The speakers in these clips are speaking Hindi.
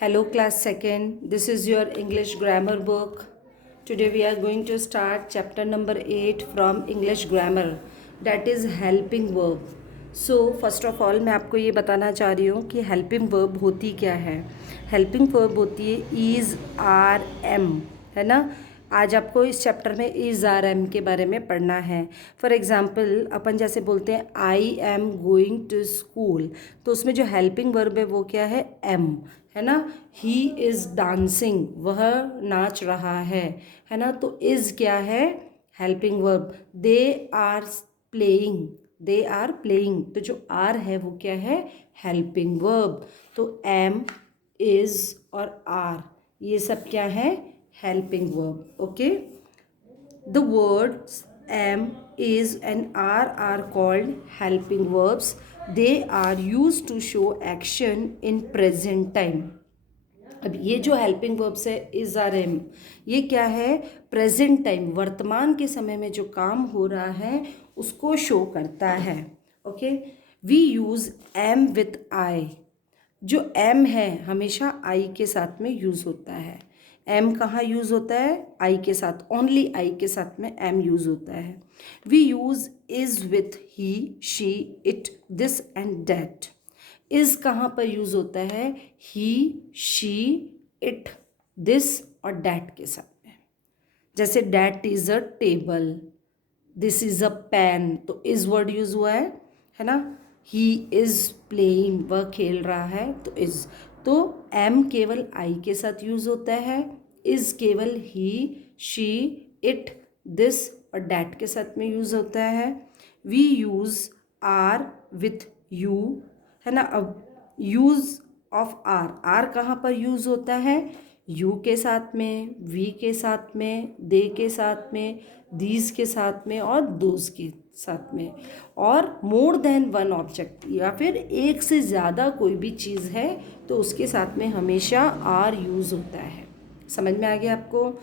Hello class 2nd, this is your English grammar book. Today we are going to start chapter number 8 from English grammar, that is helping verb. So first of all मैं आपको ये बताना चाह रही हूँ कि helping verb होती क्या है. Helping verb होती है is, are, am, है ना. आज आपको इस चैप्टर में इज आर एम के बारे में पढ़ना है. फॉर एग्जाम्पल अपन जैसे बोलते हैं I am going to school, तो उसमें जो हेल्पिंग वर्ब है वो क्या है, एम, है ना. ही इज़ डांसिंग, वह नाच रहा है ना. तो इज़ क्या है, helping verb. They are playing, they are playing, तो जो आर है वो क्या है, हेल्पिंग वर्ब. तो एम, इज़ और आर ये सब क्या है, helping verb. Okay, the words am, is and are called helping verbs. They are used to show action in present time. अब ये जो हेल्पिंग वर्ब्स है इज आर एम, ये क्या है, प्रेजेंट टाइम, वर्तमान के समय में जो काम हो रहा है उसको शो करता है. Okay, we use am with I. जो एम है हमेशा आई के साथ में यूज़ होता है. एम कहाँ यूज़ होता है, आई के साथ, ओनली आई के साथ में एम यूज़ होता है. We use is with he, she, it, this and that. Is कहाँ पर यूज़ होता है, ही, शी, इट, दिस और डैट के साथ में. जैसे that is a table, this is a pen, तो इज़ वर्ड यूज़ हुआ है ना. ही इज़ प्लेइंग, वह खेल रहा है, तो इज़. तो एम केवल आई के साथ यूज़ होता है, इज़ केवल ही, शी, इट, दिस और डैट के साथ में यूज़ होता है. We use are with you, है ना. अब यूज़ ऑफ आर, आर कहाँ पर यूज़ होता है, यू के साथ में, वी के साथ में, दे के साथ में, दीज के साथ में और दोज के साथ में. और मोर देन वन ऑब्जेक्ट, या फिर एक से ज़्यादा कोई भी चीज़ है तो उसके साथ में हमेशा आर यूज़ होता है. समझ में आ गया आपको.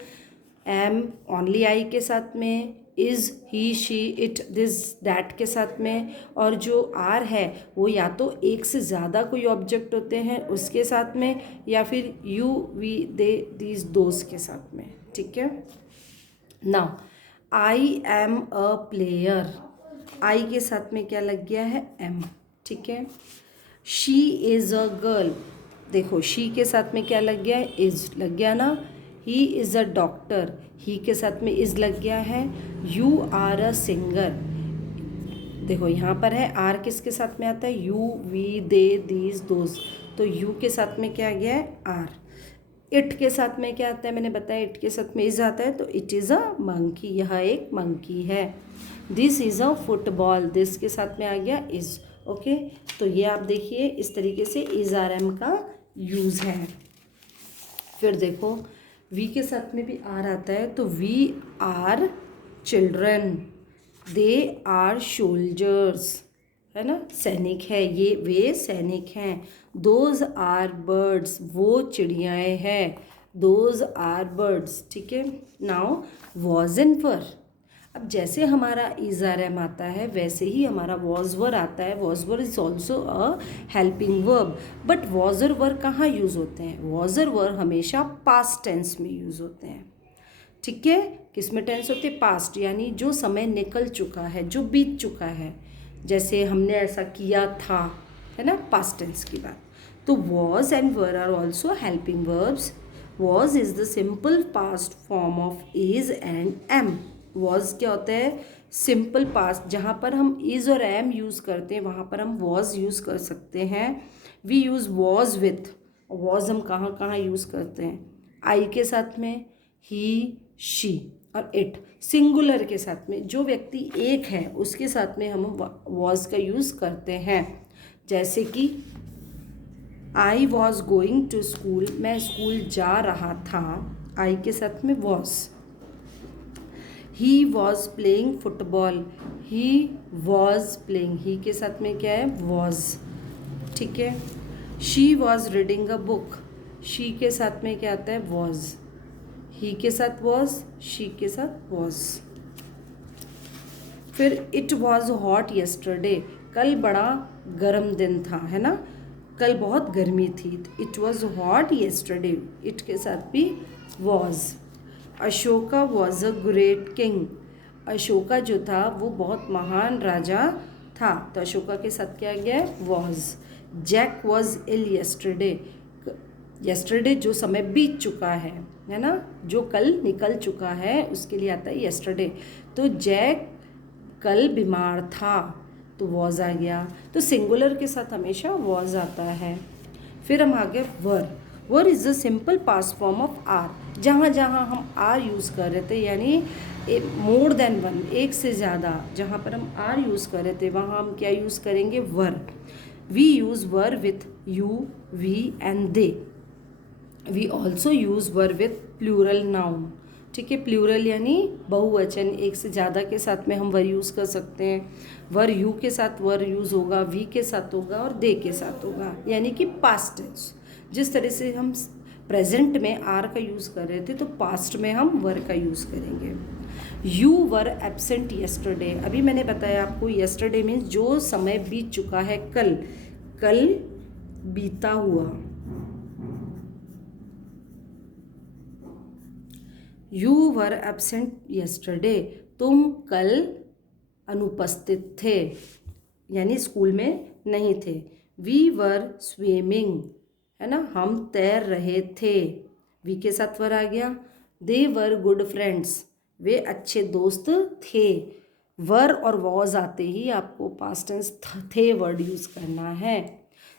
एम ओनली आई के साथ में, is, he, she, it, this, that के साथ में, और जो आर है वो या तो एक से ज़्यादा कोई ऑब्जेक्ट होते हैं उसके साथ में, या फिर you, we, they, these, those के साथ में. ठीक है. Now I am a player, I के साथ में क्या लग गया है, एम. ठीक है. शी इज़ अ गर्ल, देखो शी के साथ में क्या लग गया है, इज़ लग गया ना. ही इज़ अ डॉक्टर, ही के साथ में इज़ लग गया है. यू आर अ सिंगर, देखो यहाँ पर है आर किसके साथ में आता है, you, we, they, these, those, तो यू के साथ में क्या आ गया है, आर. इट के साथ में क्या आता है, मैंने बताया इट के साथ में इज आता है, तो इट इज़ अ मंकी, यह एक मंकी है. This is a football, this के साथ में आ गया इज़. ओके, तो ये आप देखिए इस तरीके से इज़ आर एम का यूज़ है. फिर देखो वी के साथ में भी आर आता है, तो we are children, they are soldiers, है ना, सैनिक है, ये वे सैनिक हैं. दोज आर बर्ड्स, वो चिड़ियाएँ हैं, दोज आर बर्ड्स. ठीक है. नाउ वॉज एंड वर, अब जैसे हमारा इज़ आर एम आता है वैसे ही हमारा वॉज वर आता है. Was were is also a helping verb, but was और वर कहाँ यूज़ होते हैं, वॉज और वर हमेशा पास्ट टेंस में यूज़ होते हैं. ठीक है. किस में टेंस होते हैं, पास्ट, यानी जो समय निकल चुका है, जो बीत चुका है. जैसे हमने ऐसा किया था, है ना, पास्ट टेंस की बात. तो was and were are also helping verbs. Was is the simple past form of is and am. Was क्या होता है, सिंपल पास्ट, जहाँ पर हम इज़ और एम यूज़ करते हैं वहाँ पर हम वॉज यूज़ कर सकते हैं. We use was with, was हम कहाँ कहाँ यूज़ करते हैं, आई के साथ में, ही, शी और इट. सिंगुलर के साथ में, जो व्यक्ति एक है उसके साथ में हम वॉज का यूज़ करते हैं. जैसे कि I was going to school, मैं स्कूल जा रहा था, आई के साथ में was. He was playing football, he was playing, he के साथ में क्या है, वॉज. ठीक है. She was reading a book, she के साथ में क्या आता है, वॉज. ही के साथ वॉज, शी के साथ वॉज. फिर इट वॉज हॉट यस्टरडे, कल बड़ा गर्म दिन था, है ना. कल बहुत गर्मी थी. It was hot yesterday. It के साथ भी was. Ashoka was a great king. Ashoka जो था वो बहुत महान राजा था. तो अशोका के साथ क्या गया है? Was. Jack was ill yesterday. Yesterday जो समय बीत चुका है ना, जो कल निकल चुका है उसके लिए आता है येस्टरडे. तो जैक कल बीमार था तो वॉज आ गया. तो सिंगुलर के साथ हमेशा वॉज आता है. फिर हम आगे were. Were is a simple past form of are. जहाँ जहाँ हम आर यूज़ कर रहे थे, यानी मोर देन वन, एक से ज़्यादा, जहाँ पर हम आर यूज़ कर रहे थे वहाँ हम क्या यूज़ करेंगे? Were. We use were with you, we and they. We also use were with plural noun. ठीक है, प्लूरल यानी बहुवचन, एक से ज़्यादा के साथ में हम वर यूज़ कर सकते हैं. वर यू के साथ वर यूज़ होगा, वी के साथ होगा और दे के साथ होगा, यानी कि पास्ट टेंस. जिस तरह से हम प्रेजेंट में आर का यूज़ कर रहे थे तो पास्ट में हम वर का यूज़ करेंगे. You were absent yesterday. अभी मैंने बताया आपको येस्टरडे मीन्स जो समय बीत चुका है, कल, कल बीता हुआ. You were absent yesterday. तुम कल अनुपस्थित थे, यानी स्कूल में नहीं थे. वी वर स्विमिंग, है ना, हम तैर रहे थे. वी के साथ वर आ गया. दे वर गुड फ्रेंड्स. वे अच्छे दोस्त थे. वर और वॉज आते ही आपको पास्ट टेंस थे वर्ड यूज़ करना है.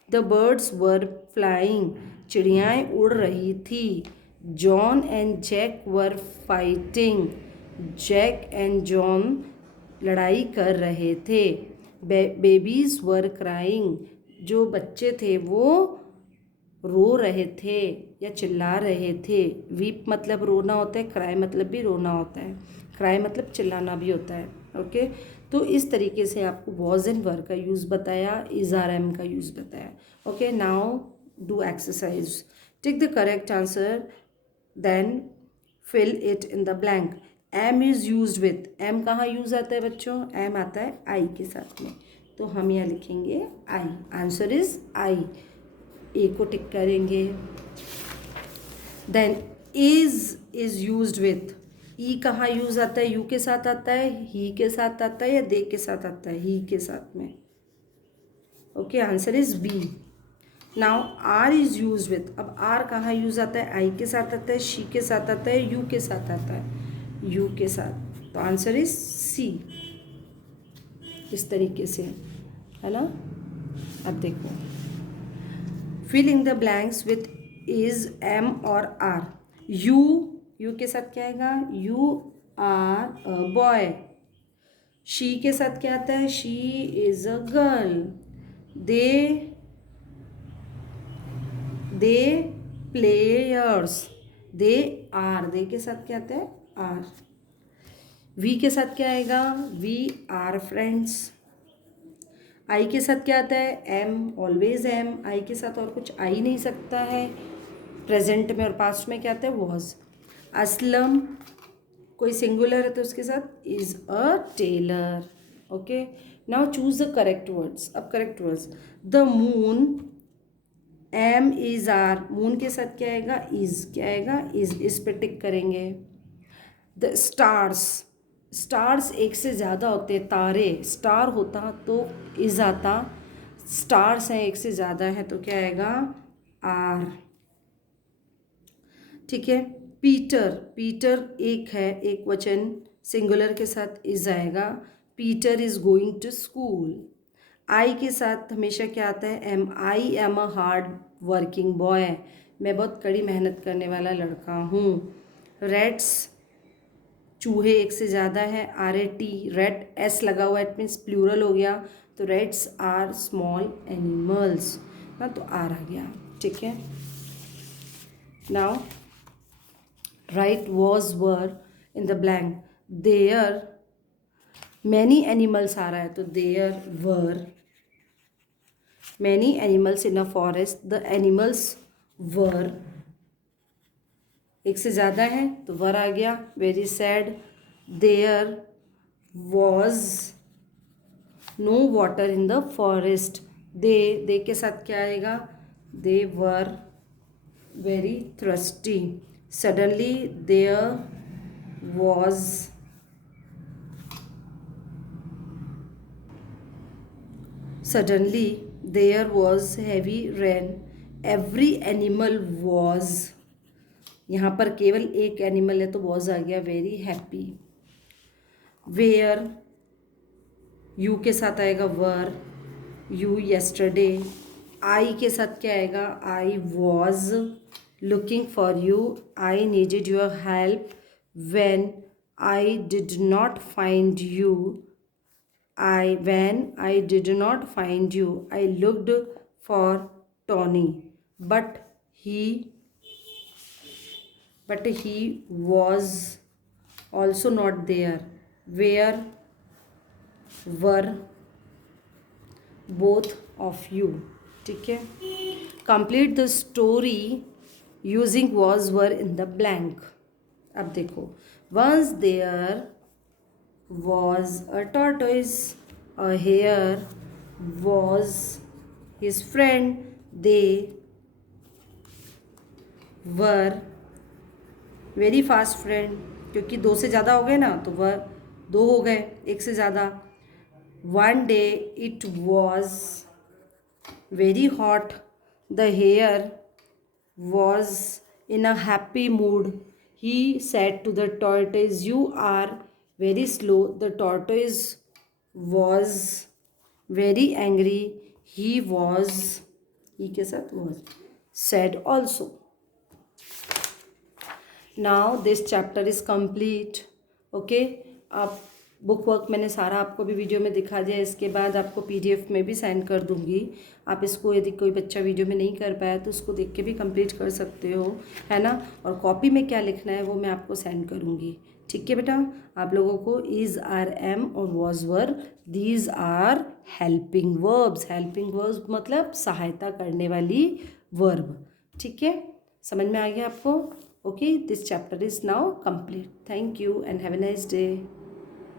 The birds were flying. चिड़ियाएँ उड़ रही थी. John and Jack were fighting. Jack and John लड़ाई कर रहे थे. Babies were crying. जो बच्चे थे वो रो रहे थे या चिल्ला रहे थे. वीप मतलब रोना होता है, क्राई मतलब भी रोना होता है. क्राई मतलब चिल्लाना भी होता है. ओके, तो इस तरीके से आपको वॉज एंड वर का यूज़ बताया, इज आर एम का यूज़ बताया. Okay, now do exercise. Take the correct answer, then fill it in the blank. Am is use with. Am कहाँ यूज़ आता है बच्चों? एम आता है आई के साथ में, तो हम यहाँ लिखेंगे आई. Answer is I. ए को टिक करेंगे. Then is used with. ई कहाँ यूज आता है? यू के साथ आता है, ही के साथ आता है या दे के साथ आता है? ही के साथ में. Okay, answer is B. Now are is use with. अब आर कहाँ यूज आता है? आई के साथ आता है, शी के साथ आता है, यू के साथ आता है, यू के साथ. तो आंसर इज सी. इस तरीके से, है ना. अब देखो, fill in the blanks with is, am और आर. यू के साथ क्या आएगा? You are a boy. She के साथ क्या आता है? She is a girl. They players. They are. They के साथ क्या आता है? आर. वी के साथ क्या आएगा? We are friends. आई के साथ क्या आता है? एम. Always M. आई के साथ और कुछ आ ही नहीं सकता है. प्रेजेंट में और पास्ट में क्या आता है? वॉज. असलम कोई सिंगुलर है तो उसके साथ is a tailor. Okay, now choose the correct words. अब correct words. The moon. Am is are. Moon के साथ क्या आएगा? इज. क्या आएगा? इस पे टिक करेंगे. The stars. स्टार्स एक से ज़्यादा होते हैं, तारे. स्टार होता तो इज आता. स्टार्स हैं एक से ज़्यादा है तो क्या आएगा? आर. ठीक है. पीटर. पीटर एक है, एक वचन, सिंगुलर के साथ इज आएगा. Peter is going to school. I के साथ हमेशा क्या आता है? Am. I am a hard working boy. मैं बहुत कड़ी मेहनत करने वाला लड़का हूँ. रेट्स चूहे एक से ज़्यादा है, R A T. Rat S लगा हुआ है, इट मीन्स प्लूरल हो गया. तो रेट्स आर स्मॉल एनिमल्स. हाँ, तो आर आ गया. ठीक है. Now write was were in the blank. There many animals आ रहा है तो there were many animals in a forest. The animals were एक से ज़्यादा है तो वर आ गया. Very sad. There was no water in the forest. They के साथ क्या आएगा? they were very thirsty. Suddenly was there was heavy rain. Every animal was, यहाँ पर केवल एक एनिमल है तो was आ गया, वेरी हैप्पी. वेयर, यू के साथ आएगा वर, यू yesterday. आई के साथ क्या आएगा, आई was looking for you. I needed your help when I did not find you. When I did not find you, I looked for Tony, but he was also not there. Where were both of you? ठीक है. Complete the story using was were in the blank. अब देखो, once there was a tortoise, a hare was his friend. They were very fast friend, क्योंकि दो से ज़्यादा हो गए ना तो वह दो हो गए, एक से ज़्यादा. One day it was very hot. The hare was in a happy mood. He said to the tortoise, "You are very slow." The tortoise was very angry. He के साथ was said also. Now this chapter is complete. Okay, आप बुक वर्क मैंने सारा आपको भी वीडियो में दिखा दिया. इसके बाद आपको PDF में भी सेंड कर दूंगी. आप इसको यदि कोई बच्चा वीडियो में नहीं कर पाया तो उसको देख के भी कंप्लीट कर सकते हो, है ना. और कॉपी में क्या लिखना है वो मैं आपको सेंड करूंगी. ठीक है बेटा. आप लोगों को इज़, आर, एम और was, were, these are helping verbs. Helping verbs मतलब सहायता करने वाली वर्ब. ठीक है, समझ में आ गया आपको. Okay, this chapter is now complete. Thank you and have a nice day.